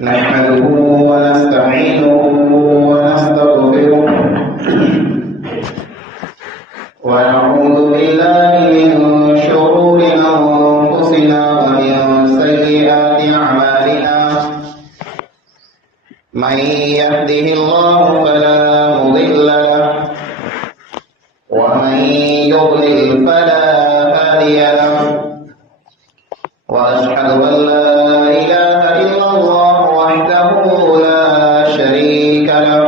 نحمده ونستعينه ونستغفره ونعوذ بالله من شرور أنفسنا ومن سيئات أعمالنا من يهده الله فلا مضل له ومن يضلل فلا هادي له وأشهد أن لا إله إلا الله وحده لا شريك له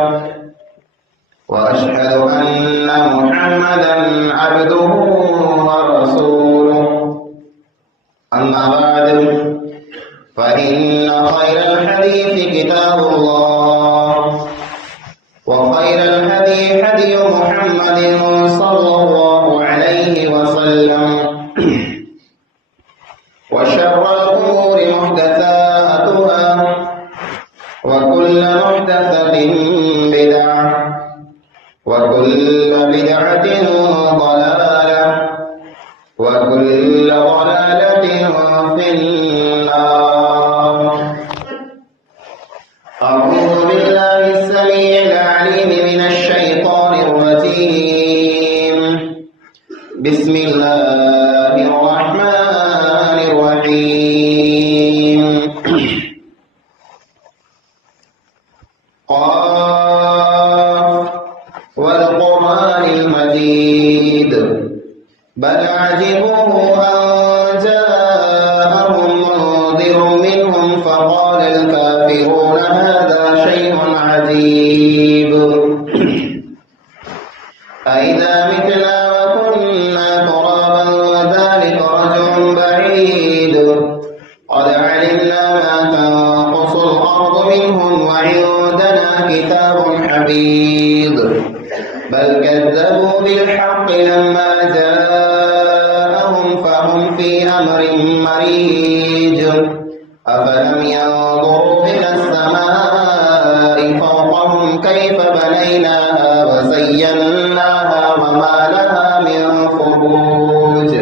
وأشهد أن محمدا عبده ورسوله أما بعد فإن خير الحديث كتاب الله وخير الهدي هدي محمد صلى الله عليه وسلم وشر الأمور محدثاتها وكل محدثة بدعة وكل بدعة ضلالة وكل ضلالة في النار. أعوذ بالله السميع العليم من الشيطان الرجيم. بسم الله الرحمن الرحيم. قاف والقرآن المجيد بل عجبوا أن جاءهم منذر منهم فقال الكافرون هذا شيء عجيب أإذا متنا وكنا ترابا وذلك رجع بعيد قد علمنا ما تنقص الأرض منهم وعندنا كتاب حفيظ بل كذبوا بالحق لما جاءهم فهم في أمر مريج أفلم ينظروا إلى السماء فوقهم كيف بنيناها وزيناها وما لها من فروج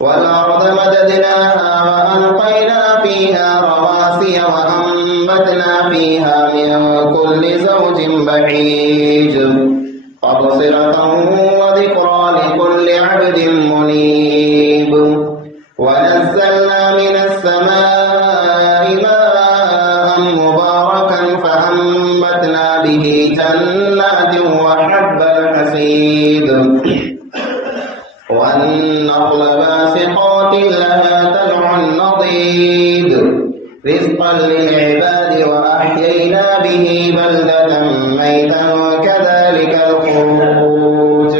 والأرض مددناها وألقينا فيها رواسي وأنبتنا فيها من كل زوج بهيج تبصرة وذكرى لكل عبد منيب ونزلنا من السماء ماء مباركا فأنبتنا به جنات وحب الحصيد والنخل باسقات لها طلع نضيد رزقا للعباد وأحيينا به بلدة ميتا كذلك الخروج.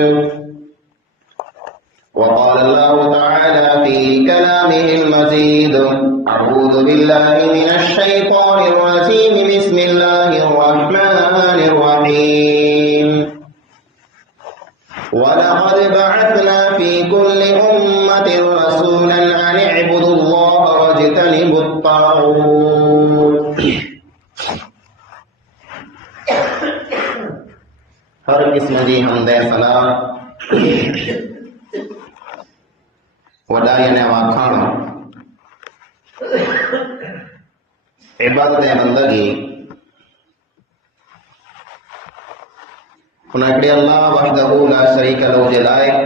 وقال الله تعالى في كلامه المجيد أعوذ بالله من الشيطان الرجيم بسم الله الرحمن الرحيم. ولقد بعثنا في كل أمة رسولا أن اعبدوا الله واجتنبوا الطاغوت. हर किस्म जी हमदे सलाह वडाई ने वाखाण इबादत बंदगी उनकड़े अल्लाह वहदहु ला शरीक लहु जे लायक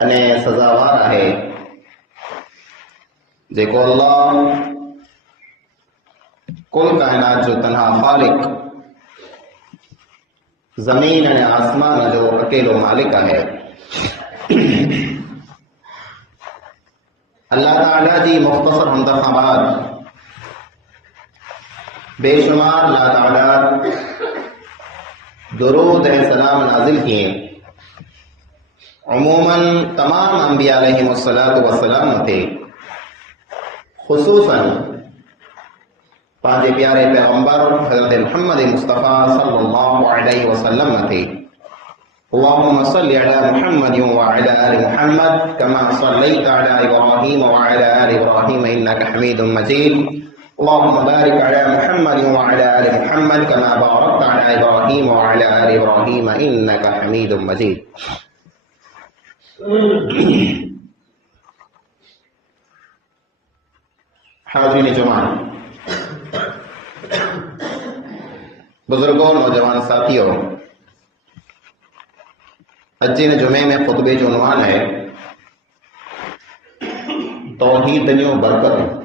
अने सजावार आहे जेको अल्लाह कुल कायनात जो तन्हा खालिक जमीन अने आसमान जो अकेलो मालिक है। अल्लाह ताला जी मुख्तसर हमद खां बाद बेशुमार लातादाद दुरूद ए सलाम नाजिल किए। उमूमन तमाम अंबिया अलैहिमुस्सलातु वस्सलाम थे, खुसूसन पांचे प्यारे पैगंबर हज़रत मुहम्मद मुस्तफ़ा सल्लल्लाहु अलैहि वसल्लम थे। अल्लाहुम्मा सल्लि अला मुहम्मद व अला आलि मुहम्मद कमा सल्लैता अला इब्राहीम व अला आलि इब्राहीम इन्नका हमीदुम मजीद। अल्लाहुम्मा बारिक अला मुहम्मद व अला आलि मुहम्मद कमा बारकता अला इब्राहीम व अला आलि इब्राहीम इन्नका हमीदुम मजीद। حاضرین جمع، بزرگوں، نوجوان ساتھیوں، اجین جمعے میں خطبے جو عنوان ہے توحید دنیوں برکت۔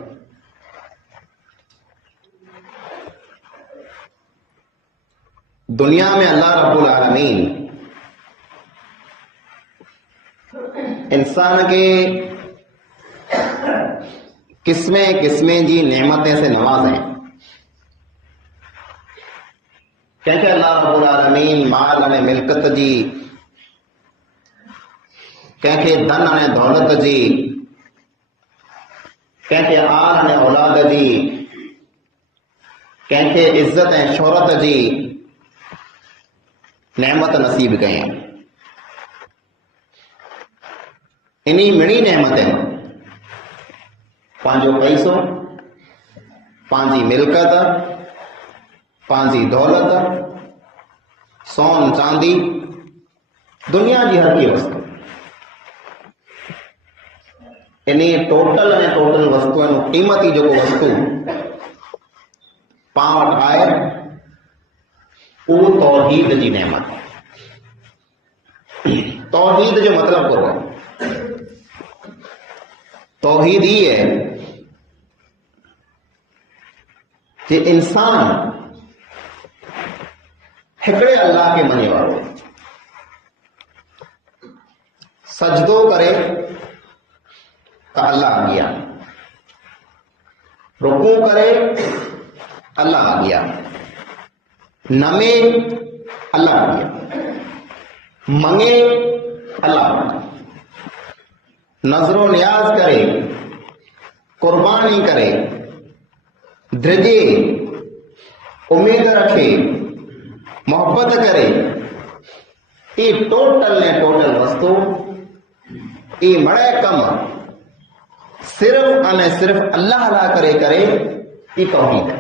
دنیا میں اللہ رب العالمین انسان کے قسمیں قسمیں جی نعمتیں سے نوازیں، کیونکہ اللہ رب العالمین مال نے ملکت جی، کیونکہ دن نے دولت جی، کیونکہ آل نے اولاد جی، کیونکہ عزت شہرت جی نعمت نصیب کہیں۔ انہی مڑی نعمتیں پانچو پیسو، پانچی ملکت، پانچی دولت، سون چاندی، دنیا جی ہر کی وستو، انہی ٹوٹل وستو قیمتی جو وستو پاوٹ آئے وہ توحید جی نعمت۔ توحید جو مطلب کرو، توحید ہی ہے کہ انسان ہکڑے اللہ کے منے والو، سجدو کرے تو اللہ آ گیا، رکوع کرے اللہ آ گیا، نمے اللہ آ گیا، منگے اللہ آ گیا، نظر و نیاز کرے، قربانی کرے، درجے امید رکھے، محبت کرے، یہ ٹوٹل نے ٹوٹل وستو یہ مڑے کم صرف انہیں صرف اللہ لا کرے یہ توحید ہے۔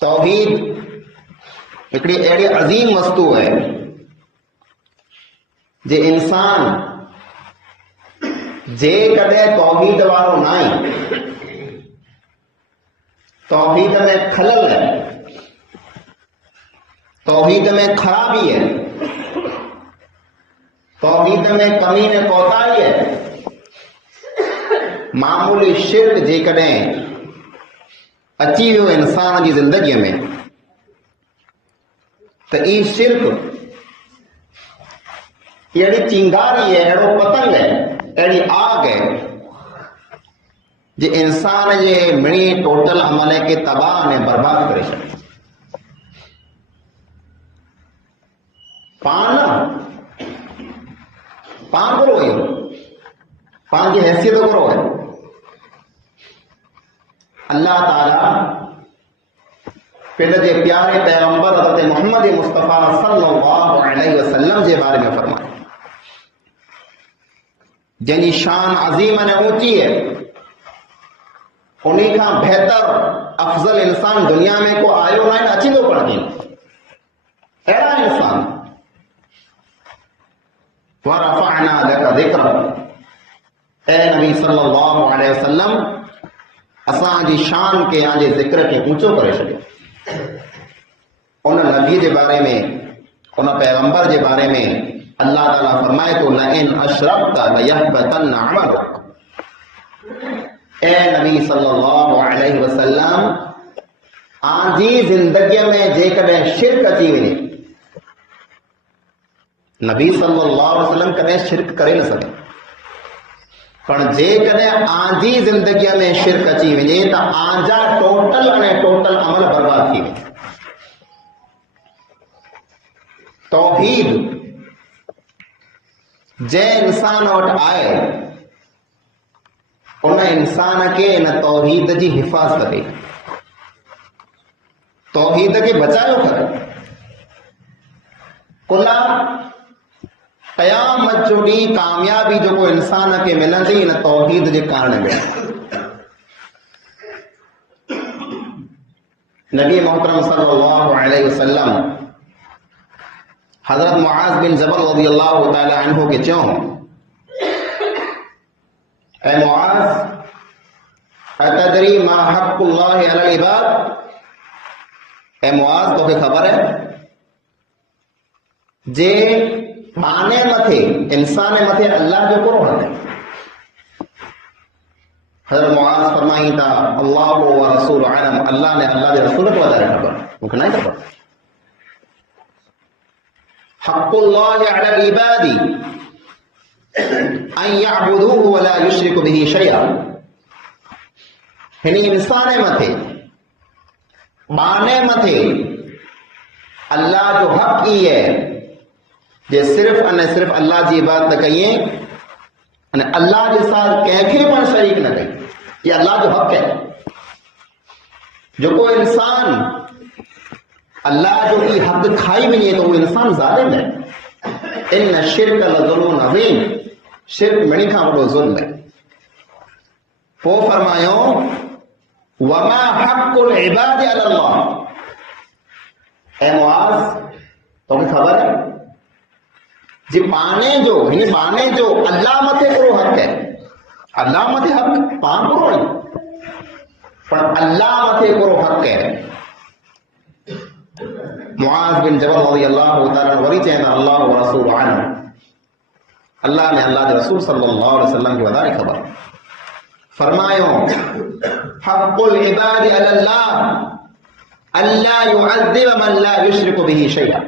توحید ایکڑی ایڑی عظیم وستو ہے جے انسان جے کدے توحید وارو نائیں، توحید میں خلل ہے، توحید میں خرابی ہے، توحید میں کمی نے کوتاہی ہے، معمولی شرک جے کدے اچی ویو انسان جی زندگی میں تو یہ شرک ایڑی چنگاری ہے، ایڑو پتنگ ہے، ایڑی آگ ہے جی انسان جے مڑی ٹوٹل عملے کے تباہ نے برباد کرے چھے۔ پان کرو ہے، پان کی حیثیت کرو ہے۔ اللہ تعالی پہلے جے پیارے پیغمبر حضرت محمد مصطفیٰ صلی اللہ علیہ وسلم جے بارے میں فرمائے، جنہی شان عظیم نے اونچی ہے، انہی کا بہتر افضل انسان دنیا میں کو آئیو نائن اچھی دو پڑھ دی ایڑا انسان وَرَفَعْنَا لَكَ ذِكْرَ، اے نبی صلی اللہ علیہ وسلم اساں جی شان کے آنجے ذکر کے اونچو کرے چھڑے۔ ان نبی جے بارے میں، ان پیغمبر جے بارے میں اللہ تعالیٰ فرمائے تو لَئِنْ أَشْرَكْتَ لَيَحْبَطَنَّ عَمَلُكَ، اے نبی صلی اللہ علیہ وسلم آنجی زندگی میں جے کدیں شرک اچی ونے، نبی صلی اللہ علیہ وسلم کدیں شرک کرے نہ سکے، پر جے کدیں آنجی زندگی میں شرک اچی ونے تو آنجا ٹوٹل عمل برباد تھی ونے۔ توحید جے انسان وٹ آئے ان انسان کے ان توحید جی حفاظت کرے، توحید کے بچاؤ کرے، کلا قیامت جو ڈی کامیابی جو کو انسان کے ملندی ان توحید جے کارن میں۔ نبی محترم صلی اللہ علیہ وسلم حضرت معاذ بن جبل رضی اللہ تعالی عنہ کے چوں، اے معاذ اتدری ما حق اللہ علی العباد، اے معاذ تو کے خبر ہے جے مانے متھے انسان متھے اللہ جو کرو ہے۔ حضرت معاذ فرمائیں تھا اللہ و رسول عالم، اللہ نے اللہ کے رسول کو وجہ خبر ممکن نہیں خبر۔ حق اللہ علی العباد ان یعبدوه ولا یشرکوا به شیئا، یعنی انسان متھے مانے متھے اللہ جو حق ہی ہے جے صرف صرف اللہ کی عبادت کئیں، اللہ کے ساتھ کہیں پر شریک نہ کہیں، یہ اللہ جو حق ہے۔ جو کوئی انسان اللہ جو کی حق کھائی بھی نہیں ہے تو وہ انسان ظالم ہے۔ ان الشرک لظلم عظیم، شرک منی کھا بڑو ظلم ہے۔ وہ فرمایو وما حق العباد علی اللہ، اے معاذ تو خبر ہے جی بانے جو اللہ متے کرو حق ہے، اللہ متے حق پان کرو نہیں پر اللہ متے کرو حق ہے۔ معاذ بن جبل رضی اللہ تعالیٰ وری چاہتا اللہ و رسول عنہ، اللہ نے اللہ کے رسول صلی اللہ علیہ وسلم کی وضاح خبر فرمایو حق العباد علی اللہ اللہ يعذب من لا يشرك به شیئا،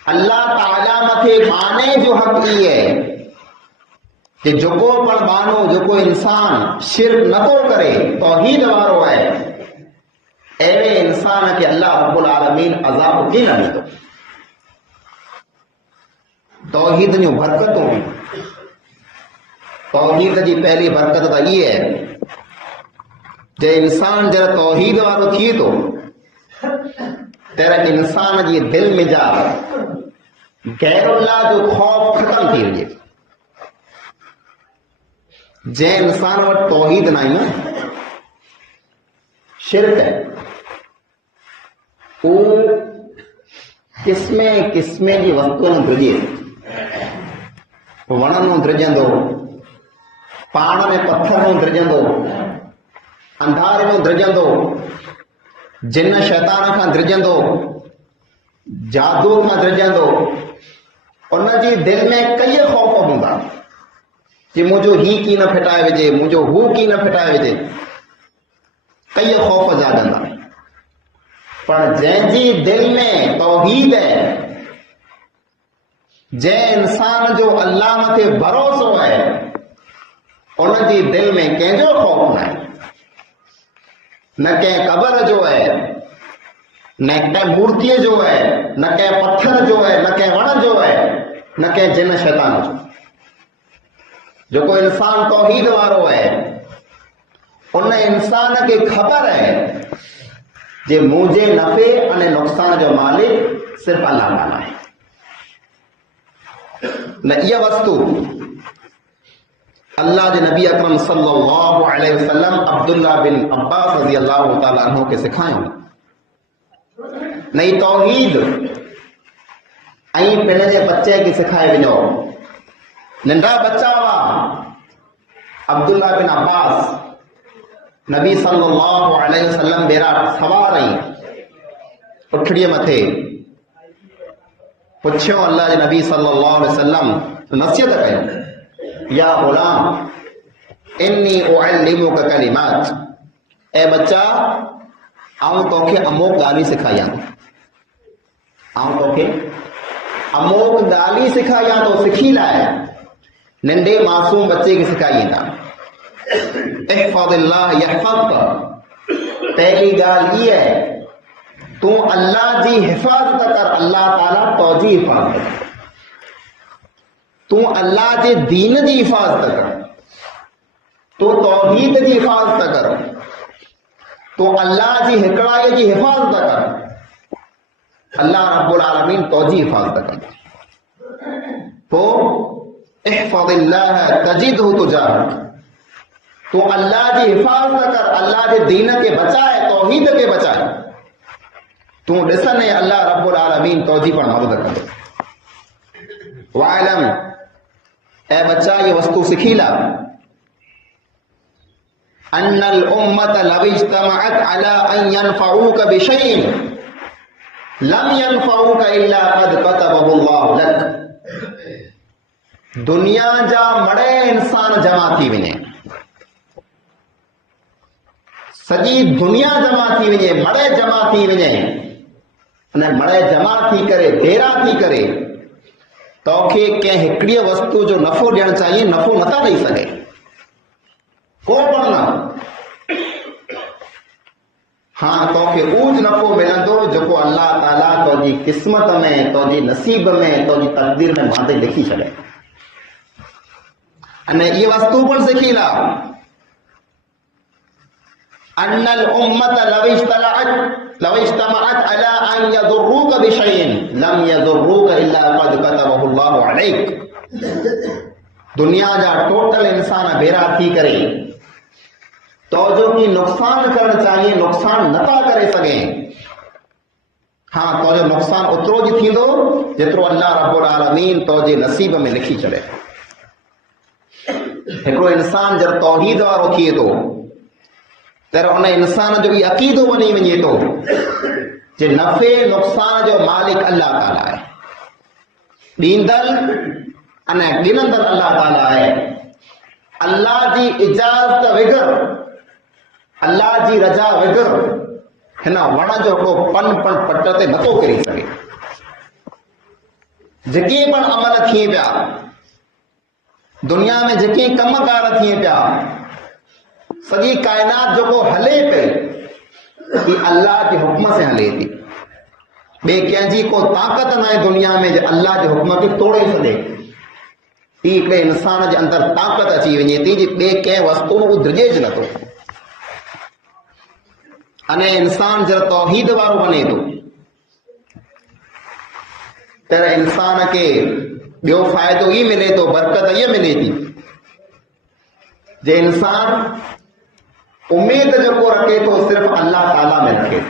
اللہ تعالیٰ متھے بانے جو حق ای ہے کہ جو کو پر بانو جو کو انسان شرک نہ کو کرے توحید وارو ہے، ایوے انسان کہ اللہ رب العالمین عذاب کی نہ دے۔ توحید نے برکت ہوگی، توحید کی پہلی برکت تو یہ ہے جے انسان جرا توحید وارو تھی تو تیرا انسان جی دل میں جا غیر اللہ جو خوف ختم تھی وجے۔ جے انسان وٹ توحید نہیں نا شرک ہے، وہ قسمیں کی وستوں درجے، وڑن درجندو، پاڑ میں پتھر درجندو، اندھار میں درجندو، جن شیطان کا درجندو، جادو کا درجندو، ان جی دل میں کئی خوف ہوندا کہ مجھو ہی کی نہ پھٹائے وجے، مجھو ہو کی نہ پھٹائے وجے، کئی خوف جاگندا۔ پر جن جی دل میں توحید ہے، جے انسان جو اللہ متے بھروسو ہے، ان جی دل میں کنجو خوف نہ ہے، نہ کہ قبر جو ہے، نہ کہ مورتی جو ہے، نہ کہ پتھر جو ہے، نہ کہ وڑ جو ہے، نہ کہ جن شیطان جو کوئی انسان توحید وارو ہے ان انسان کے خبر ہے جے مجھے نفع اور نقصان جو مالک صرف اللہ تعالیٰ ہے۔ نہ یہ وستو اللہ کے نبی اکرم صلی اللہ علیہ وسلم عبداللہ بن عباس رضی اللہ تعالیٰ عنہ کے سکھائیں، نئی توحید پہلے جے بچے کی سکھائے ونو، ننڈا بچہ ہوا عبداللہ بن عباس نبی صلی اللہ علیہ وسلم بیرا سوار رہی اٹھڑی متھے پوچھو اللہ کے نبی صلی اللہ علیہ وسلم نصیحت کہیں، یا غلام انی اعلمک کلمات، اے بچہ آؤں تو کے اموک گالی سکھایا، آؤں تو کے اموک گالی سکھایا تو سکھی لائے، ننڈے معصوم بچے کی سکھائیے تھا احفظ اللہ یحفظک، پہلی گال یہ ہے تو اللہ جی حفاظت کر، اللہ تعالیٰ تو جی حفاظت کر، تو اللہ جی دین جی حفاظت کر، تو توحید جی حفاظت کر، تو اللہ جی ہکڑائی جی حفاظت کر، اللہ رب العالمین تو جی حفاظت کر۔ تو احفظ اللہ تجدہ تجاہک، تو اللہ جی حفاظت کر، اللہ جی دین کے بچائے، توحید کے بچائے، تو ڈسن ہے اللہ رب العالمین تو جی پر مدد کر۔ وعلم، اے بچہ یہ وستو سکھیلا ان الامة لو اجتمعت على ان ينفعوك بشيء لم ينفعوك الا قد كتبه الله لك. دنیا جا مڑے انسان جمع تھی ونے، سجی دنیا جمع تھی ونے، مڑے جمع تھی ونے، مڑے جمع تھی کرے ڈیرا تھی کرے توکھے کنहिं हिकिड़ी वस्तु जो नफ़ो ॾियणु चाहिए नफ़ो नथा ॾेई सघे को पण न। हाँ तोखे उज नफ़ो मिलंदो जेको अल्लाह ताला तुंहिंजी क़िस्मत में, तुंहिंजी नसीब में, तुंहिंजी तक़दीर में मांदे लिखी छॾे। अने ये वस्तु पण सिखी ला अन्नल उम्मत लव इज्तमअत अला अन यदुर्रूक बिशैइन लम यदुर्रूक इल्ला क़द कतबहु अल्लाहु अलैक। दुनिया जा टोटल इंसान भेरा थी करे तो जो की नुकसान करण चाहिए नुकसान नथा करे सघे। हाँ तो जो नुकसान उतरो जी थींदो जेतिरो अल्लाह रब्बुल आलमीन तो जे नसीब में लिखी छॾे। हिकिड़ो इंसान जब तौहीद वारो थिए थो तर उन इंसान जो भी अक़ीदो बनी वञे थो जे नफ़े नुकसान जो मालिक अल्लाह ताला आहे, ॾींदड़ अने ॾिनंदड़ अल्लाह ताला आहे। अल्लाह जी इजाज़त बग़ैर, अल्लाह जी रजा बग़ैर हिन वण जो हिकिड़ो पन पट ते नथो किरी सघे। जेके पण अमल थिए पिया दुनिया में, जेके कमकार थिए पिया, सॼी काइनात जेको हले पई कि अल्लाह जे हुक्म से हले थी। ॿिए कंहिंजी को ताक़त न आहे दुनिया में जे अल्लाह जे हुक्म खे तोड़े सघे। ही हिकिड़े इंसान जे अंदर ताक़त अची वञे थी जे ॿिए कंहिं वस्तु में उहो द्रिजेज नथो। अने इंसान जब तौहीद वारो बने थो त इंसान खे ॿियो फ़ाइदो ई मिले थो, बरकत इहा मिले थी जे इंसान उम्मीद जेको रखे थो सिर्फ़ अल्लाह ताला में रखे,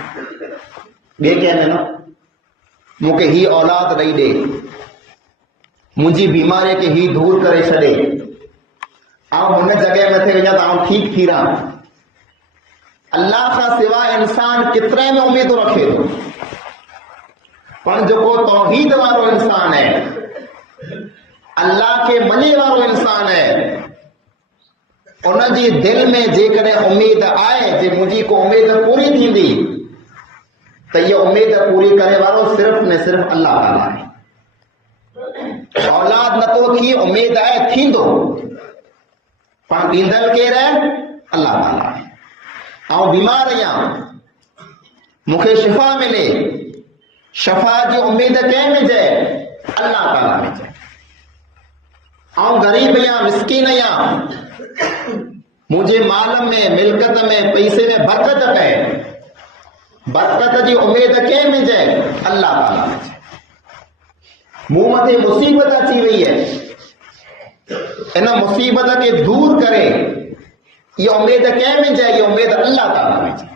ॿिए कंहिं में न। मूंखे ही औलाद ॾेई ॾे, मुंहिंजी बीमारीअ खे ही दूर करे छॾे, आउं हुन जॻह में थे वञा त आउं ठीकु थी रहां। अल्लाह खां सवाइ इंसान केतिरे में उम्मीद रखे थो, पर जेको तौहीद वारो इंसान है, अल्लाह के मञे वारो इंसान है, उन जी दिल में जेकॾहिं उम्मीद आहे जे मुंहिंजी को उम्मीद पूरी थींदी त इहा उम्मीद पूरी करे वारो सिर्फ़ ने सिर्फ़ अल्लाह ताला आहे। औलाद नथो थिए, उम्मीद आहे थींदो, पर ॾींदड़ केरु आहे? अल्लाह ताला आहे। आउं बीमार आहियां, मूंखे शिफ़ा मिले, शफ़ा जी उम्मीद कंहिं में जाए? अल्लाह ताला में जाए। आउं ग़रीब आहियां, मिस्कीन आहियां, मुंहिंजे माल में, मिल्कत में, पैसे में बरकत पए, बरकत जी उम्मीद कंहिं में जाए? अल्लाह ताला में जाए। मूं मथे मुसीबत अची वई है, इन मुसीबत खे दूर करे इहा उम्मीद कंहिं में जाए? इहा उम्मीद अल्लाह ताला में जाए।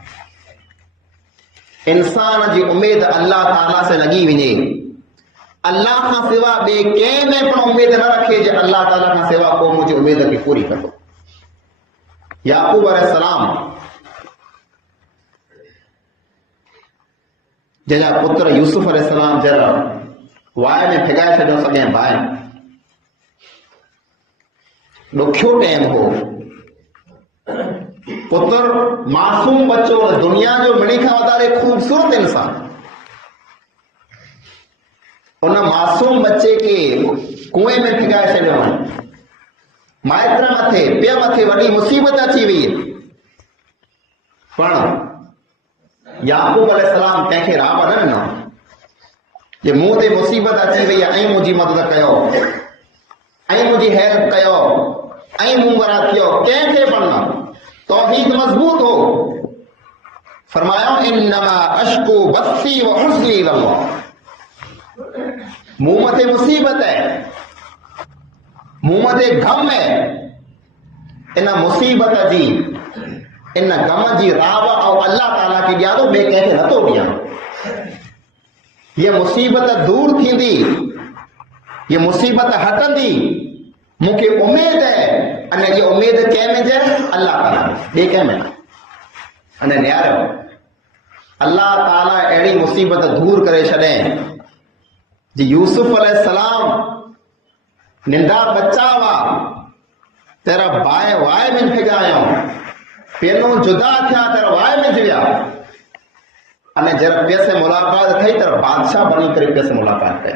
इंसान जी उम्मीद अल्लाह ताला से लॻी वञे, अल्लाह खां सिवा ॿिए कंहिं में पण उम्मीद न रखे जे अल्लाह ताला खां सिवा को मुंहिंजी उम्मीद खे पूरी कंदो। याकूब अलैहिस्सलाम जंहिंजा पुत्र यूसुफ अलैहिस्सलाम जरा वाय में फिगाए छॾियो सॼे भाई, ॾुखियो टाइम हो, पुत्र मासूम बच्चो, दुनिया जो मिणी खां वधारे खूबसूरत इंसान, उन मासूम बच्चे के कुएं में फिगाए छॾियो, माइत्र मथे, पिय मथे वॾी मुसीबत अची वई है। पण याकूब अलैहिस्सलाम कंहिंखे राब न ॾिनो जे मूं ते मुसीबत अची वई आहे ऐं मुंहिंजी मदद कयो, ऐं मुंहिंजी हेल्प कयो, ऐं मूं वरा थियो, कंहिंखे पण न। तौहीद मज़बूत हो, फरमायो इन्नमा अश्कू बस्सी व हुज़्नी इलल्लाह। मूं मथे मुसीबत है, मूं मथे गम है, इन मुसीबत जी, इन गम जी राव और अल्लाह ताला की ॾियां थो, ॿिए कंहिंखे नथो ॾियां। ये मुसीबत दूर थींदी, ये मुसीबत हटंदी मूंखे उमेद है, अने जी उमेद कंहिंमें जे अल्लाह ताला ॿिए कंहिंमें न। अने न्यारो अल्लाह ताला अहिड़ी मुसीबत दूर करे छॾे जी यूसुफ अलैहिस्सलाम निंढा बच्चा हुआ, तेरा बाए वाए में फिजायो, पेनों जुदा थिया तेरा वाए में विया, अने जरा पैसे मुलाकात थई तेरा बादशाह बनी करे पैसे मुलाकात कई।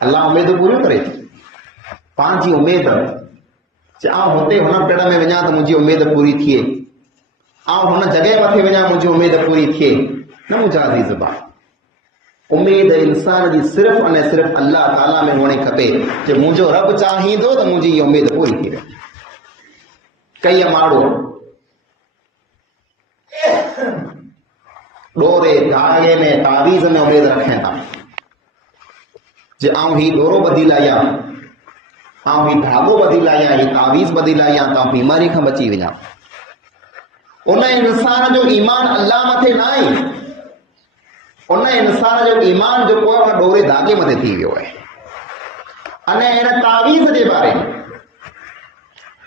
अल्लाह उमेद पूरी करे पंहिंजी उमेद आउं हुते हुन पेड़ में वञा त मुंहिंजी उमेद पूरी थिए, आउं हुन जॻह मथे वञा मुंहिंजी उमेद पूरी थिए न। मुंहिंजा अज़ीज़ भाउ, उमेद इंसान जी सिर्फ़ अने सिर्फ़ अल्लाह ताला में हुअणी खपे जे मुंहिंजो रब चाहींदो त मुंहिंजी इहा उमेद पूरी थी वेंदी। कई माण्हू डोरे धागे में तावीज़ में उमेद रखनि था जे आउं ही डोरो ॿधी लाहियां, आउं ही धागो ॿधी लाहियां, ही तावीज़ ॿधी लाहियां त बीमारी खां बची वञा। उन इंसान जो ईमान अल्लाह मथे न आहे, उन इंसान जो ईमान जो को डोरे धागे मथे थी वियो आहे। अने इन तावीज़ जे बारे में,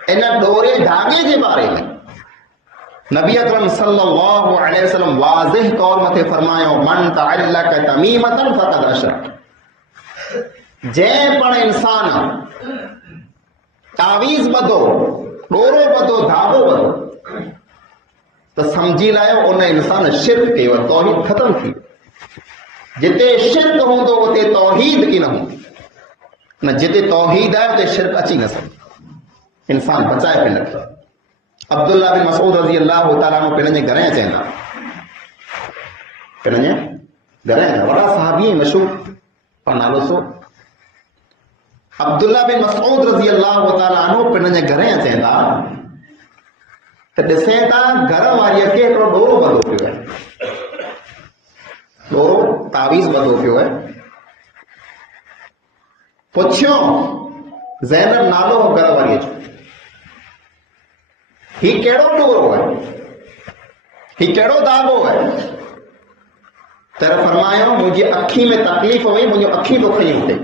इन डोरे धागे जे बारे में नबी अकरम सल्लल्लाहु अलैहि वसल्लम वाज़िह तौर मथे फरमायो, मन तअल्लक तमीमतन फक़द अशरक। जंहिं पण इंसान तावीज़ ॿधो, डोरो ॿधो, धागो ॿधो त समझी लायो उन इंसान शिरक कयो, तौहीद ख़त्म थी वियो। जिते शिरक हूंदो उते तौहीद की न हूंदी, न जिते तौहीद आहे उते शिरक अची न सघे, इंसान बचाए पियो नथो। अब्दुल्ला बिन मसूद रज़ी अल्लाह ताला अन्हु पिण जे घरे अचनि था, पिण जे घरे वॾा सहाबी मशहूर पर नालो सो अब्दुल्ला बिन मसूद रज़ी अल्लाह ताला अन्हु पिण जे घरे अचनि था त ॾिसें था घर वारीअ खे हिकिड़ो डोरो ॿधो पियो आहे, डोरो तावीज़ ॿधो पियो आहे। पुछियो ज़ैनब नालो हो घर वारीअ जो, ही कहिड़ो डोरो है, ही कहिड़ो धागो है? तर फरमायो मुंहिंजी अखी में तकलीफ़ हुई, मुंहिंजो अखी तो खई उठे।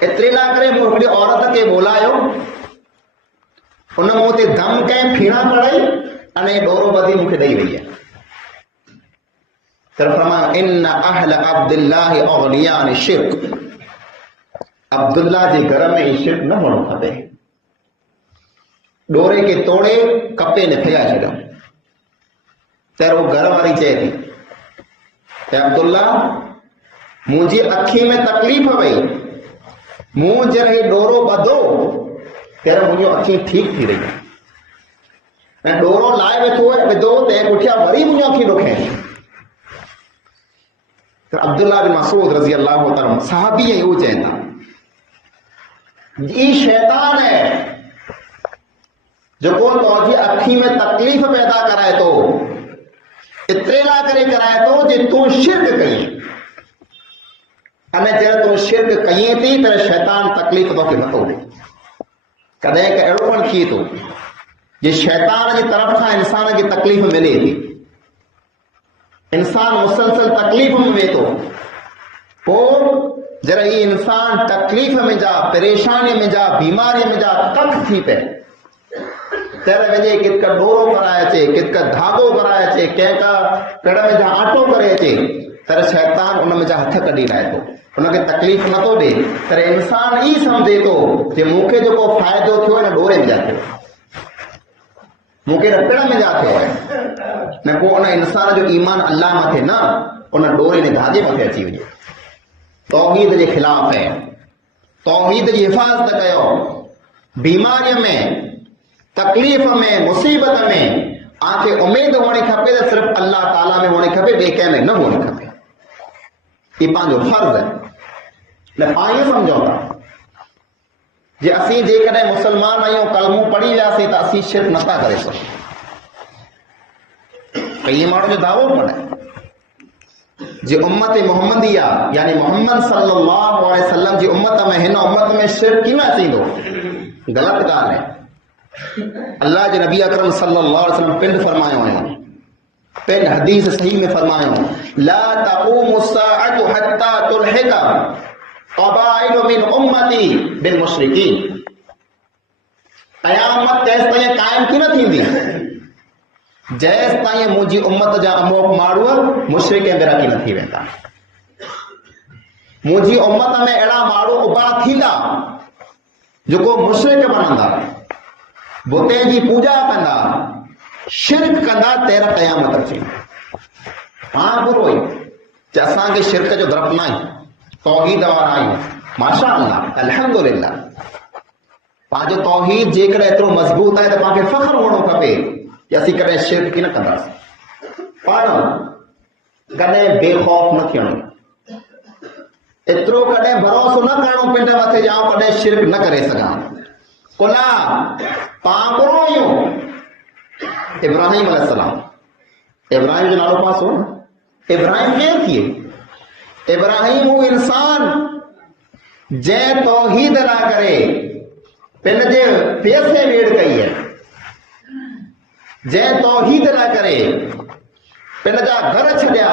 एतिरे लाइ करे मूं हिकिड़ी औरत खे ॿोलायो, उन मूं ते दम कयईं, फीणा कढ़ाई, अने डोरो ॿधी मूंखे ॾेई वई आहे। तर फरमायो इन अहल अब्दुल्लाह अगनियान शिरक, अब्दुल्ला जे घर में शिरक न हुअणु खपे। डोरे के तोड़े कपे ने फैला छॾियो। तेरो घर वारी चए थी अब्दुल्ला मुंहिंजी अखी में तकलीफ़ वई, मूं जॾहिं डोरो ॿधो ત્યારે मुंहिंजो अखी ठीक थी रही ऐं डोरो लाइ वेठो विधो तंहिं पुठियां वरी मुंहिंजो अखी ॾुखे। त अब्दुल्ला बिन मसूद रज़ी अल्लाह ताला सहाबी इहो चवनि था ई शैतान है जो तुझी अखी में तकलीफ़ पैदा कराए तो, एतिरे लाइ करे कराए तो जे तूं शिरक कई, अने जॾहिं तूं शिरक कईं थी त शैतान तकलीफ़ तोखे नथो ॾे। कॾहिं क अहिड़ो पण थिए थो जे शैतान जी तरफ़ खां इंसान खे तकलीफ़ मिले थी, इंसान मुसलसल तकलीफ़ में वेहे थो, पोइ जॾहिं ही इंसान तकलीफ़ में जा, परेशानी में जा, बीमारी में जा तंग थी पए, तेरे वजह कितका डोरो कराए अचे, कितका धागो कराए अचे, कंहिंका पेड़ में जा आटो करे अचे, तर शैतान उन में जा हथ कढी लाए थो, उनखे तकलीफ़ नथो ॾे। तर इंसान ई सम्झे थो जे मूंखे जेको फ़ाइदो थियो हिन डोरे में जा थियो, मूंखे पेड़ में जा थियो आहे, न पोइ उन इंसान जो ईमान अल्लाह मथे न, उन डोरे ने धागे मथे अची वञे। तौहीद जे ख़िलाफ़ है, तौहीद जी हिफ़ाज़त कयो। बीमारीअ में, तकलीफ़ में, मुसीबत में आंखे उमेद हुअणी खपे त सिर्फ़ अल्लाह ताला में हुअणी खपे, ॿिए कंहिं में न हुअणी खपे। ये पंहिंजो फर्ज़ है। न पाण इहो सम्झो था जे असीं जेकॾहिं मुसलमान आहियूं, कलमो पढ़ी वियासीं त असीं शिरक नथा करे सघूं। कई माण्हू जो दावो पढ़े जे उम्मत मोहम्मदिया यानी मोहम्मद सल्लल्लाहु अलैहि वसल्लम जी उम्मत में, हिन उम्मत में शिरक कीअं अचींदो? ग़लत ॻाल्हि है। अल्लाह जे नबी अकरम सल्लल्लाहु अलैहि वसल्लम पिंड फरमायो है, पिंड हदीस सही में फरमायो ला तक़ूमु अस्साअतु हत्ता तुलहिका قبائل من امتی بالمشرکین، قیامت तेस ताईं कायम की न थींदी जेस ताईं मुंहिंजी उम्मत जा अमोक माण्हू मुशरिक ऐं बेराकी न थी वेंदा। मुंहिंजी उम्मत में अहिड़ा माण्हू उभा थींदा जेको मुशरिक बनंदा, बुते जी पूजा कंदा, शिरक कंदा, तेरा क़यामत अची। हां बुरो ई कि असांखे शिरक जो दरप न आहे, तौहीद वारा आहियूं, माशा अल्लाह अल्हम्दुलिल्लाह। पंहिंजो तौहीद जेकॾहिं एतिरो मज़बूत आहे त तव्हांखे फ़ख्रु हुअणो खपे कि असीं कॾहिं शिरक की न कंदासीं। पाण कॾहिं बेखौफ़ न थियणो, एतिरो कॾहिं भरोसो न करणो पंहिंजे मथे जाऊं कॾहिं शिरक न करे सघां। कुला पागरो आहियूं। इब्राहिम अलैहिस्सलाम, इब्राहिम जो नालो पास हो न, इब्राहिम केरु थिए? इब्राहिम हू इंसान जंहिं तौहीद अदा करे पंहिंजे पैसे वेड़ कई है, जंहिं तौहीद अदा करे पंहिंजा घर छॾिया,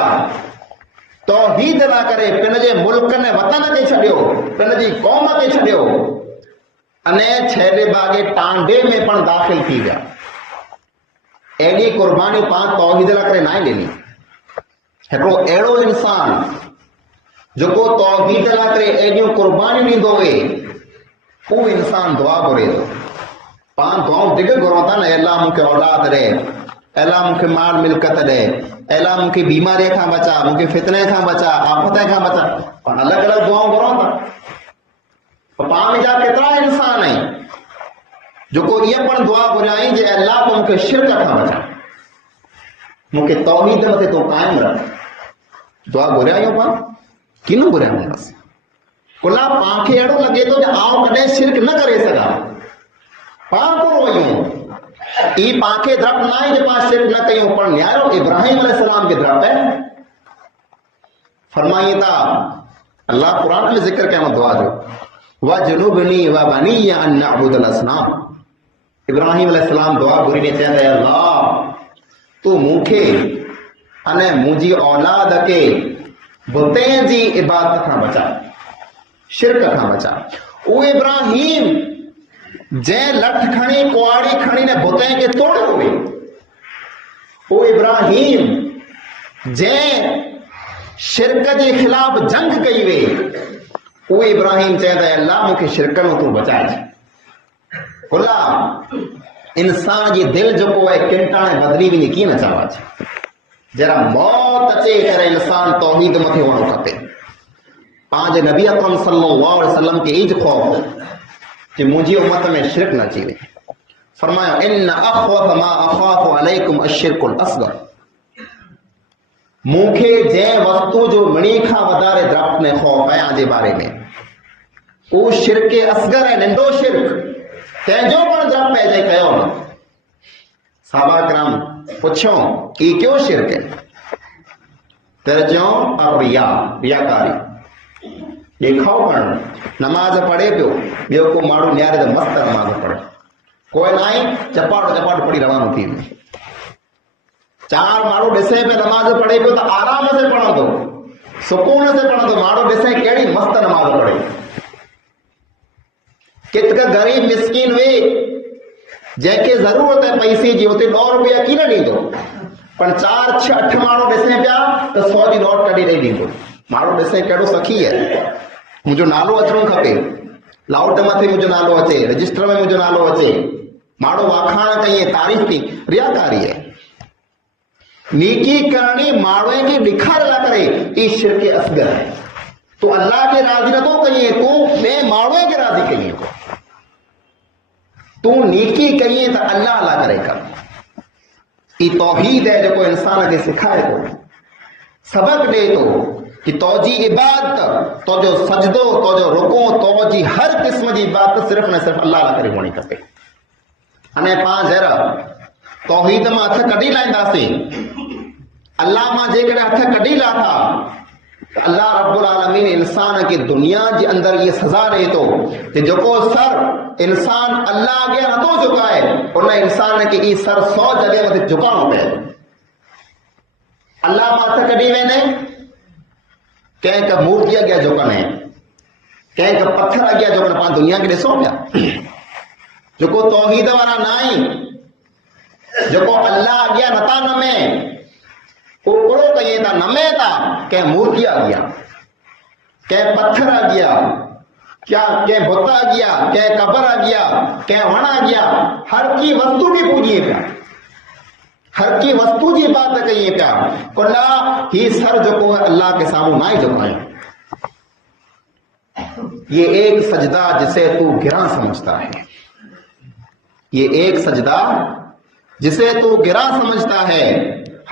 तौहीद अदा करे पंहिंजे मुल्क ने वतन खे छॾियो, पंहिंजी क़ौम खे छॾियो, अने छेड़े बागे टांडे में पण दाख़िल थी विया। एॾी कुर्बानी पाण तौहीद लाइ करे न ॾिनी। हिकिड़ो अहिड़ो इंसान जेको तौहीद लाइ करे एॾियूं कुर्बानी ॾींदो हुए, हू इंसान दुआ घुरे थो। पाण दुआऊं दिग घुरूं था न, अल्लाह मूंखे औलाद ॾे, अल्लाह मूंखे माल मिल्कत ॾे, अल्लाह मूंखे बीमारीअ खां बचा, मूंखे फितने खां बचा, आफ़त खां बचा। पाण अलॻि अलॻि दुआऊं घुरूं था। पाण जा केतिरा इंसान आहिनि जेको इहा पण दुआ घुरियाई जे अल्लाह तूं मूंखे शिरक खां बचा, मूंखे तौहीद मथे तूं क़ाइम रख। दुआ घुरियायूं पाण की न घुरियाऊं? कुला पाण खे अहिड़ो लॻे थो कि आउं कॾहिं शिरक न करे सघां, पाण को वयूं। ई पाण खे द्रप न आहे जे पाण शिरक न कयूं, पर न्यारो इब्राहिम अलैहिस्सलाम खे द्रप है। फरमाइए था अल्लाह कुरान में जिक्र कयो दुआ जो, वजनुबनी व बनिया अन नअबुदल असनाम। इब्राहिम अलैहिस्सलाम दुआ घुरी ने चवंदा, अल्लाह तू मूंखे अने मुंहिंजी औलाद खे बुतनि जी इबादत खां बचा, शिरक खां बचा। उहो इब्राहिम जंहिं लठ खणी कुआड़ी खणी ने बुतनि खे तोड़ियो हुए, उहो इब्राहिम जंहिं शिरक जे खिलाफ़ जंग कई हुई, उहो इब्राहिम चवंदा, अल्लाह मूंखे शिरक में तूं बचाए। कुला इंसान जी दिल जेको आहे किंटाणे बदिली वेंदी, कीअं न चवां। जरा मौत अचे करे इंसान तौहीद मथे हुअणो खपे। पंहिंजे नबी अकरम सल्लल्लाहु अलैहि वसल्लम खे ईज ख़ौफ़ कि मुंहिंजी उम्मत में शिरक न अची वञे। फरमायो, इन अख़वफ़ मा अख़ाफ़ु अलैकुम अश्शिरकुल असग़र। मूंखे जंहिं वस्तु जो मिणी खां वधारे द्रप में ख़ौफ़ आहे जे बारे में, उहो शिरक असग़र आहे, नंढो शिरक, तंहिंजो पण द्रप पइजे कयो न। साहबा किराम पुछो ई क्यों शिरक है? तेरे चयो रिया, रियाकारी, ॾेखाव करणु। नमाज़ पढ़े पियो, ॿियो को माण्हू नियारे त मस्त नमाज़ पढ़े, कोई न आहे चपाट चपाट पढ़ी रवानो थी वञे। चार माण्हू ॾिसे पियो नमाज़ पढ़े पियो त आराम से पढ़ंदो, सुकून से पढ़ंदो, माण्हू ॾिसे कहिड़ी मस्त नमाज़ पढ़े। कितक गरीब मिस्किन हुए जंहिंखे ज़रूरत है पैसे जी, उते 100 रुपया की न ॾींदो, पर 4, 6, 8 माण्हू ॾिसे पिया त 100 जी नोट कढी ॾेई ॾींदो। माण्हू ॾिसे कहिड़ो सखी आहे, मुंहिंजो नालो अचणो खपे, लाउट मथे मुंहिंजो नालो अचे, रजिस्टर में मुंहिंजो नालो अचे, माण्हू वाखाण कई, तारीफ़ की, रियाकारी है। नेकी करणी माण्हूअ खे ॾेखारण लाइ करे ई शिरक असग़र है। तूं अल्लाह खे राज़ी नथो कईं, तूं ॿिए माण्हूअ खे राज़ी कईं। तूं नेकी कईं त अल्लाह लाइ करे कर। ई तौहीद है जेको इंसान खे सिखाए थो, सबक ॾे थो कि तौजी इबादत, तोजो सजदो, तोजो रुको, तौजी हर क़िस्म जी इबादत सिर्फ़ न सिर्फ़ अल्लाह लाइ करे हुअणी खपे। अने पाण जरा तौहीद मां हथ कढी लाहींदासीं, अल्लाह मां जेकॾहिं हथ कढी लाथा, अल्लाह रब्बुल आलमीन इंसान खे दुनिया जे अंदर ये सज़ा ॾे थो कि जेको सर इंसान अल्लाह अॻियां नथो झुकाए, उन इंसान खे ई सर 100 जॻह मथे झुकाइणो पए। अल्लाह मां हथ कढी वेंदे, कंहिं मूर्ति अॻियां झुकंदे, कंहिं पत्थर अॻियां जो पाण दुनिया खे ॾिसो पिया, जेको तौहीद वारा न आहिनि, जेको अल्लाह अॻियां नथा नमें, कोड़ो कयूं था, नमे था कंहिं मूर्ति अॻियां, कंहिं पत्थर अॻियां, क्या कंहिं बुत अॻियां, कंहिं कबर अॻियां, कंहिं वण अॻियां, हर की वस्तु खे पूॼीए पिया, हर की वस्तु जी बात कहिए पिया। कुल्ला ही सर जेको है अल्लाह के सामने ना ही झुकाए। ये एक सजदा जिसे तू गिरा समझता है, ये एक सजदा जिसे तू गिरा समझता है,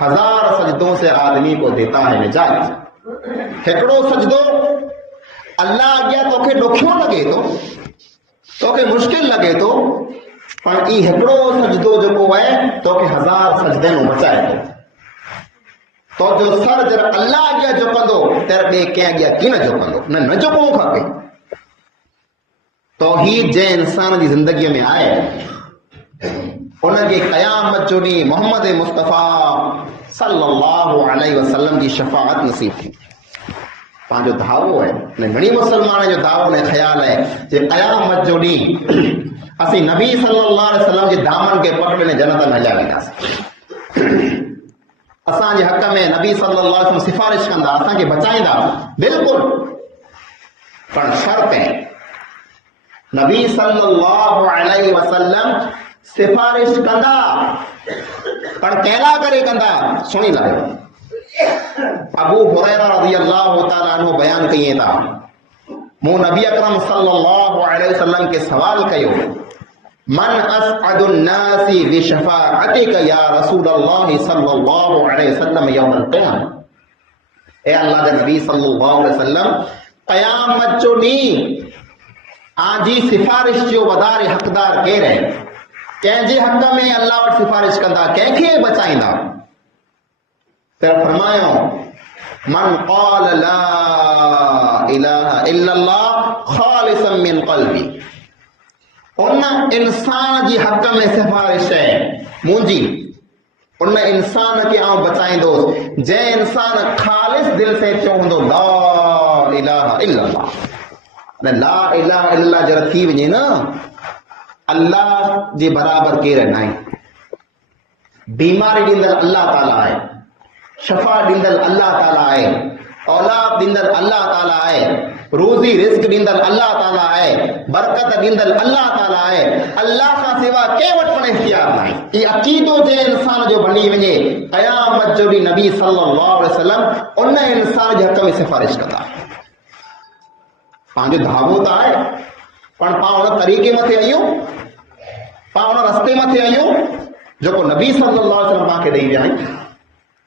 1000 सजदों से आदमी को देता है निजात। हिकिड़ो सजदो अल्लाह अॻियां तोखे ॾुखियो लॻे थो, तोखे मुश्किल लॻे थो, पर ई हिकिड़ो सजदो जेको आहे तोखे 1000 सजदे में बचाए थो। तो जो सर जर अल्लाह अॻियां झुकंदो त ॿिए कंहिं अॻियां कीअं झुकंदो, न झुकणो खपे। तौहीद जंहिं इंसान जी ज़िंदगीअ में आहे उनखे क़यामत जो ॾींहुं मोहम्मद मुस्तफ़ा सल्लल्लाहु अलैहि वसल्लम जी शफ़ाअत नसीब थी। पंहिंजो दावो आहे, घणी मुस्लमान जो दावो ने ख़्याल आहे जे क़यामत जो ॾींहुं असीं नबी सल्लल्लाहु अलैहि वसल्लम जे दामन खे पकड़े ने जन्नत में हलिया वेंदासीं। असांजे हक़ में नबी सल्लल्लाहु अलैहि वसल्लम सिफारिश कंदा, असांखे बचाईंदा, बिल्कुलु, पर शर्त आहे नबी सल्लल्लाहु अलैहि वसल्लम सिफारिश कंदा, पर कहला करे कंदा, सुनी लायो। अबू हुरैरा रज़ियल्लाहु ताला अन्हु बयान कइए था, मूं नबी अकरम सल्लल्लाहु अलैहि वसल्लम के सवाल कयो, मन असअदुन नासी बिशफाअतिक या रसूलल्लाह सल्लल्लाहु अलैहि वसल्लम यौमल क़ियामह। ए अल्लाह के नबी सल्लल्लाहु अलैहि वसल्लम, क़यामत जो ॾींहुं आजी सिफारिश जो वधारे हक़दार केर है, कंहिंजे हक़ में अल्लाह वटि सिफारिश कंदा, कंहिंखे बचाईंदा? त फरमायो, मन क़ाल ला इलाहा इल्लल्लाह ख़ालिसन मिन क़ल्बी। उन इंसान जी हक़ में सिफारिश है मुंहिंजी, उन इंसान खे आउं बचाईंदुसि जंहिं इंसान ख़ालिस दिल से चवंदो ला इलाहा इल्लल्लाह। ला इलाहा इल्लल्लाह जरा थी वञे न, अल्लाह जे बराबर केर न आहे। बीमारी ॾींदड़ अल्लाह ताला आहे, शफ़ा ॾींदड़ अल्लाह ताला आहे, औलाद ॾींदड़ अल्लाह ताला आहे, रोज़ी रिज़्क़ ॾींदड़ अल्लाह ताला आहे, बरकत ॾींदड़ अल्लाह ताला आहे। अल्लाह खां सिवा कंहिं वटि पण इख्तियार न आहे। इहो अक़ीदो जे इंसान जो बणी वञे, क़यामत जो ॾींहुं नबी सल्लल्लाहु अलैहि वसल्लम उन इंसान जे हक़ में सिफारिश कंदा। पंहिंजो दावो त आहे, पण पाण उन तरीक़े मथे आहियूं, पाण उन रस्ते मथे आहियूं जेको नबी सल्लल्लाहु अलैहि वसल्लम पाण खे ॾेई विया आहिनि।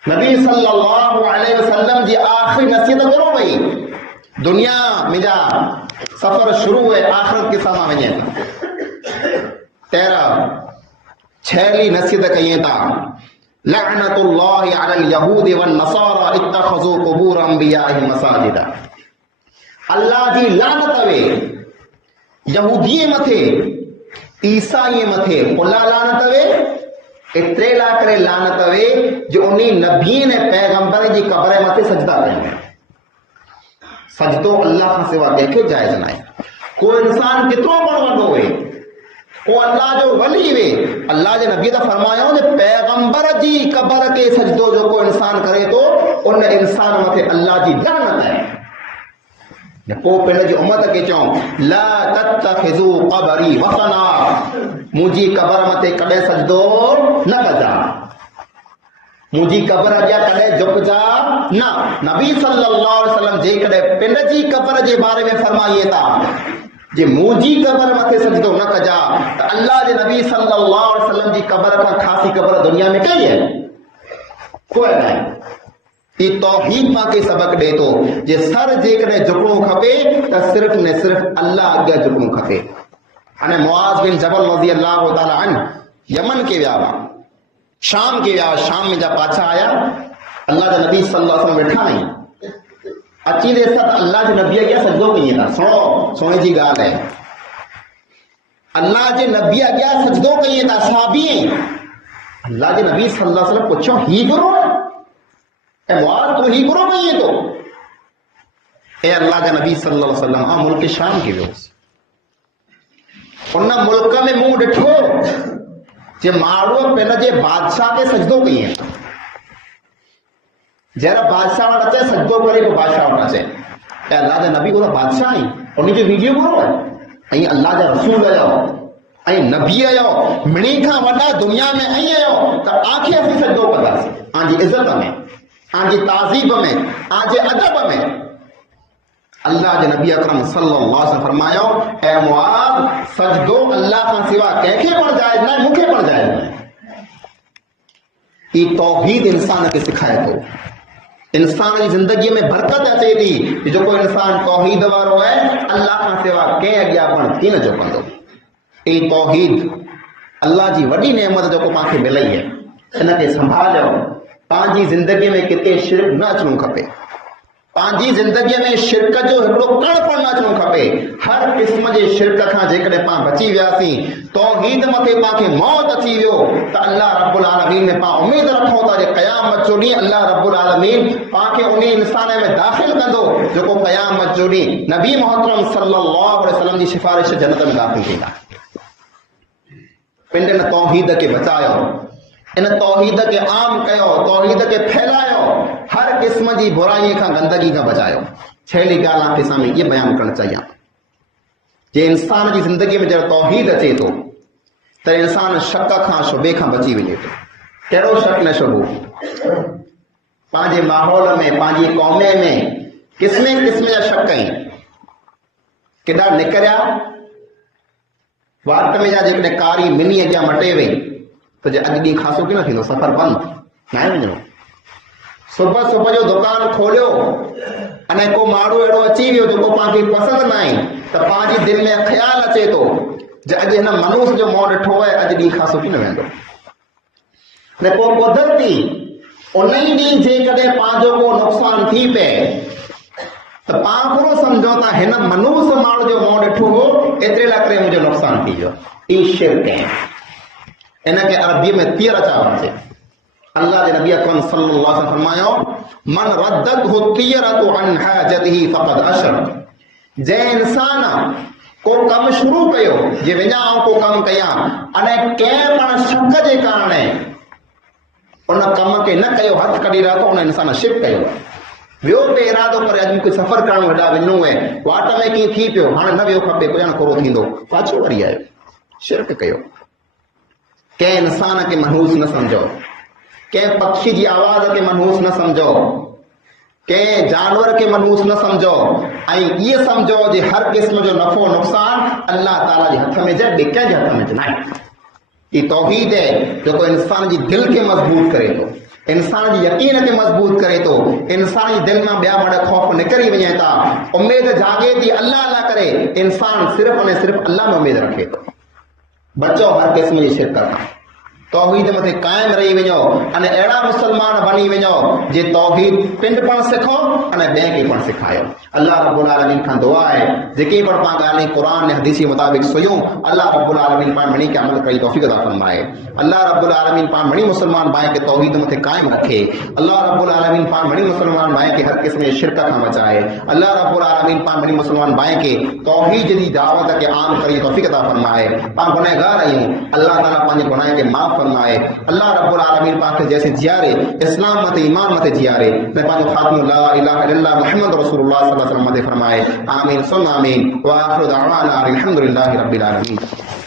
नबी सल्लल्लाहु अलैहि वसल्लम जी आख़िरी नसीहत करो भई, दुनिया मुंहिंजा सफ़र शुरू है आख़िरत के सां वञे। तेरहं छहली नसीहत कईं था, लअनतुल्लाहि अलल यहूदी वन नसारा इत्तखज़ू क़ुबूर अंबियाइहिम मसाजिदा। अल्लाह जी लानत वे यहूदीअ मथे, ईसाईअ मथे, कुल्ला लानत वे, एतिरे लाइ करे लानत वे जो उन नबी ने पैगंबर जी कब्र मथे सजदा कनि। सजदो अल्लाह खां सिवा कंहिंखे जाइज़ न आहे। को इंसान केतिरो पण वॾो हुए, को अल्लाह जो वली वे, अल्लाह जे नबी त फरमायो जे पैगंबर जी कब्र के सजदो जो को इंसान करे तो उन इंसान मथे अल्लाह जी लानत आहे। पोइ पिण जी उम्मत खे चऊं, ला तत्तखिज़ू क़बरी वसना, मुंहिंजी कब्र मथे कॾहिं सजदो न कजा, मुंहिंजी कब्र अॻियां कॾहिं झुकजा न। नबी सल्लल्लाहु अलैहि वसल्लम जेकॾहिं पिंड जी कब्र जे बारे में फरमाइए था जे मुंहिंजी कब्र मथे सजदो न कजा, त अल्लाह जे नबी सल्लल्लाहु अलैहि वसल्लम जी कब्र खां ख़ासी कब्र दुनिया में कई है? कोई न आहे। ई तौहीद पाके सबक ॾे थो जे सर जेकॾहिं झुकणो खपे त सिर्फ़ ने सिर्फ़ अल्लाह अॻियां झुकणो खपे। हाणे मुआज़ बिन जबल रज़ियल्लाहु ताला अन्हु यमन के विया हुआ, शाम के विया, शाम में जा पाछा आया, अल्लाह जे नबी सल्लल्लाहु अलैहि वसल्लम वेठा आहिनि, अची देर सां अल्लाह जे नबी अॻियां सजदो कई था। सुनो, सोने जी ॻाल्हि आहे, अल्लाह जे नबी अॻियां सजदो कई था सहाबी। अल्लाह जे नबी सल्लल्लाहु अलैहि वसल्लम पुछो ही गुरु है, मुआज़ तू ही गुरु कई तो? اے اللہ کے نبی صلی اللہ علیہ وسلم آ ملک شام کے ویوس ان ملک میں منہ ڈٹھو جے ماڑو پہلے جے بادشاہ کے سجدو کی ہیں جہاں بادشاہ والا چاہے سجدو کرے تو بادشاہ ہونا چاہے اے اللہ کے نبی کو بادشاہ ہیں انہیں جو ویڈیو کرو ہے اللہ کے رسول آیا نبی آیا منی کا وڈا دنیا میں آیا تو آنکھیں اسی سجدو پتا آن جی عزت میں آن جی تعظیب میں آن جی ادب میں اللہ کے نبی اکرم صلی اللہ علیہ وسلم فرمایا اے معاذ سجدو اللہ کا سوا کہکے پڑ جائے نہ مکھے پڑ جائے یہ توحید انسان کے سکھائے تو انسان کی زندگی میں برکت اچے تھی جو کوئی انسان توحید وارو ہے اللہ کا سوا کہیں اگیا پڑ کی نہ جو پندو یہ توحید اللہ جی وڈی نعمت جو کو پاکے ملئی ہے ان کے سنبھالو پانچی زندگی میں کتے شرک نہ اچنو کھپے پانچی زندگی میں شرک جو ہکڑو کڑ پڑ نہ اچنو کھپے ہر قسم کے شرک کھا جیکڑے پاں بچی ویاسی توحید متے پاکے موت اچی ویو تو اللہ رب العالمین نے پاں امید رکھو تا جے قیامت جو ڈی اللہ رب العالمین پاکے انہیں انسانے میں داخل کندو جو کو قیامت جو ڈی نبی محترم صلی اللہ علیہ وسلم کی سفارش جنت میں داخل کیتا پنڈ نے توحید کے بچایا ان توحید کے عام کیو توحید کے پھیلایو ہر قسم کی برائی کا گندگی کا بچایا چھیلی گال آپ کے سامنے یہ بیان کرنا چاہیے جے انسان کی زندگی میں جب توحید اچے تو انسان شک کھا شبے کھا بچی وجے تو کہڑو شک نہ شبو پانچے ماحول میں پانچی قومے میں قسمیں جا شک کہیں کڈا نکریا وارٹ میں جا جے کاری منی اگیا مٹے وئی تو جے اج ڈی خاصو کی نہ تھینو سفر بند نہ وجو صبح صبح جو دکان کھولو انے کو ماڑو اڑو اچی ویو جو کو پاکي پسند نہ آئی تو پانچی دل میں خیال اچے تو جے اج ہن منوس جو مون ڈٹھو ہے اج ڈی خاصو کی نہ ویندو نے کو قدرتی انہی ڈی جے کدے پانجو کو نقصان تھی پے تو پاں کو سمجھو تا ہن منوس ماڑو جو مون ڈٹھو ہو ایترے لا کرے مجھے نقصان تھی جو ای شرک ہے ان کے عربی میں تیر چاون سے اللہ کے نبی اکرم صلی اللہ علیہ وسلم فرمایا من ردته تیرۃ عن حاجته فقد اشرک جے انسان کو کم شروع کیو جے وجا کو کم کیا انے کے پن شک جے کارنے ان کم کے نہ کیو ہاتھ کڈی رہا تو ان انسان شرک کیو ویو پہ ارادو کرے اج کوئی سفر کرن وڈا ونو ہے واٹ میں کی تھی پیو ہن نہ ویو کھپے کوئی نہ کرو تھیندو پاچو وری آیو شرک کیو کہ انسان کے منحوس نہ سمجھو کہ پکشی کی آواز کے منحوس نہ سمجھو کہ جانور کے منحوس نہ سمجھو یہ سمجھو جی ہر قسم جو نفع و نقصان اللہ تعالیٰ کے ہاتھ میں جائے بکے کے ہاتھ میں جائے یہ توحید ہے جو کو انسان کی دل کے مضبوط کرے تو انسان کی یقین کے مضبوط کرے تو انسان کی دل میں بیا بڑا خوف نکری وجے تا امید جاگے تھی اللہ اللہ کرے انسان صرف اور صرف اللہ میں امید رکھے تو بچو ہر قسم کی شرک کرنا توحید متے قائم رہی وجو ان اڑا مسلمان بنی وجو جے توحید پنڈ پن سکھو ان بے کے پن سکھايو اللہ رب العالمین کا دعا ہے ذکی پر پا گالیں قرآن نے حدیث مطابق سیوں اللہ رب العالمین پا منی کے عمل کری توفیق عطا فرمائے اللہ رب العالمین پا منی مسلمان بائیں کے توحید متے قائم رکھے اللہ رب العالمین پا منی مسلمان بائیں کے ہر قسم شرک کا بچائے اللہ رب العالمین پا منی مسلمان بائیں کے توحید دی دعوت کے عام کری توفیق عطا فرمائے پا گنہگار ایوں اللہ تعالیٰ پانچ گناہ کے معاف فرمائے اللہ رب العالمین پاک جیسے جیارے اسلام مت ایمان مت جیارے میں پانچ خاتم لا الہ الا اللہ محمد رسول اللہ صلی اللہ علیہ وسلم مت فرمائے آمین ثم آمین وآخر دعوانا الحمدللہ رب العالمین